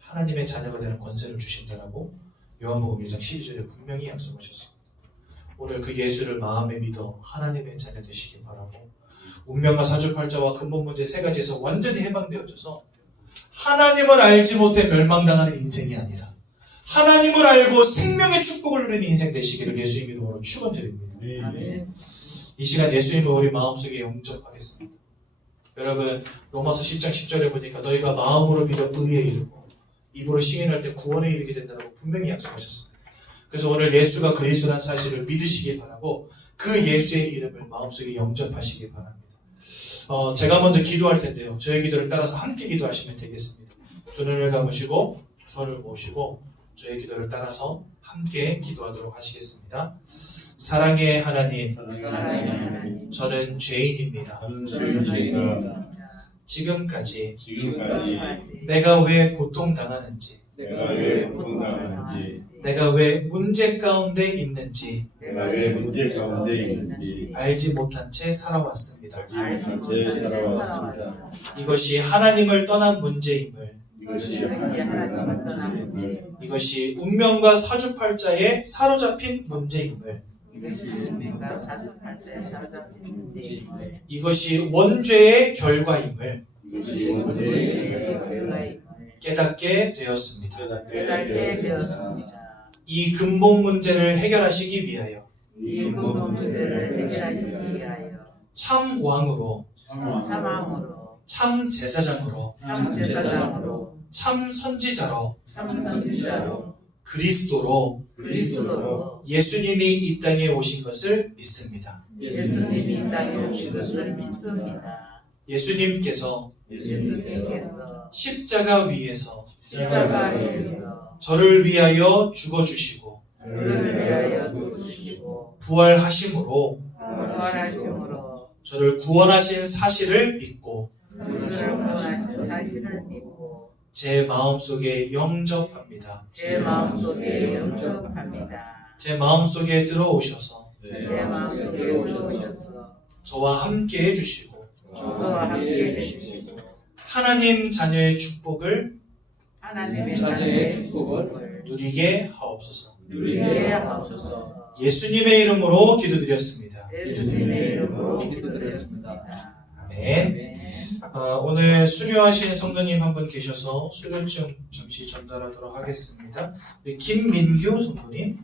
하나님의 자녀가 되는 권세를 주신다라고 요한복음 1장 12절에 분명히 약속하셨습니다. 오늘 그 예수를 마음에 믿어 하나님의 자녀 되시기 바라고 운명과 사주팔자와 근본 문제 세 가지에서 완전히 해방되어져서 하나님을 알지 못해 멸망당하는 인생이 아니라 하나님을 알고 생명의 축복을 누리는 인생 되시기를 예수님 이름으로 축원드립니다. 이 시간 예수님을 우리 마음속에 영접하겠습니다. 여러분, 로마서 10장 10절에 보니까 너희가 마음으로 믿어 의에 이르고 입으로 시인할 때 구원에 이르게 된다고 분명히 약속하셨습니다. 그래서 오늘 예수가 그리스도라는 사실을 믿으시기 바라고 그 예수의 이름을 마음속에 영접하시기 바랍니다. 제가 먼저 기도할 텐데요. 저의 기도를 따라서 함께 기도하시면 되겠습니다. 두 눈을 감으시고 두 손을 모으시고 저의 기도를 따라서 함께 기도하도록 하시겠습니다. 사랑의 하나님, 저는 죄인입니다. 지금까지 내가 왜 고통당하는지, 내가 왜 문제 가운데 있는지 알지 못한 채 살아왔습니다. 이것이 하나님을 떠난 문제임을, 이것이 운명과 사주팔자에 사로잡힌 문제임을, 이것이 원죄의 결과임을 깨닫게 되었습니다. 이 근본 문제를 해결하시기 위하여 참 왕으로, 참 제사장으로, 참 선지자로, 그리스도로 예수님이 이 땅에 오신 것을 믿습니다. 예수님께서 십자가 위에서 저를 위하여 죽어주시고 부활하심으로 저를 구원하신 사실을 믿고 제 마음속에 영접합니다. 제 마음속에 들어오셔서 제 마음속에 오셔서 저와 함께 해주시고 저와 함께 해주시고 하나님 자녀의 축복을 하나님의 자녀의 축복을 누리게 하옵소서. 누리게 하옵소서. 예수님의 이름으로 기도드렸습니다. 예수님의 이름으로 기도드렸습니다. 아멘. 오늘 수료하신 성도님 한 분 계셔서 수료증 잠시 전달하도록 하겠습니다. 우리 김민규 성도님.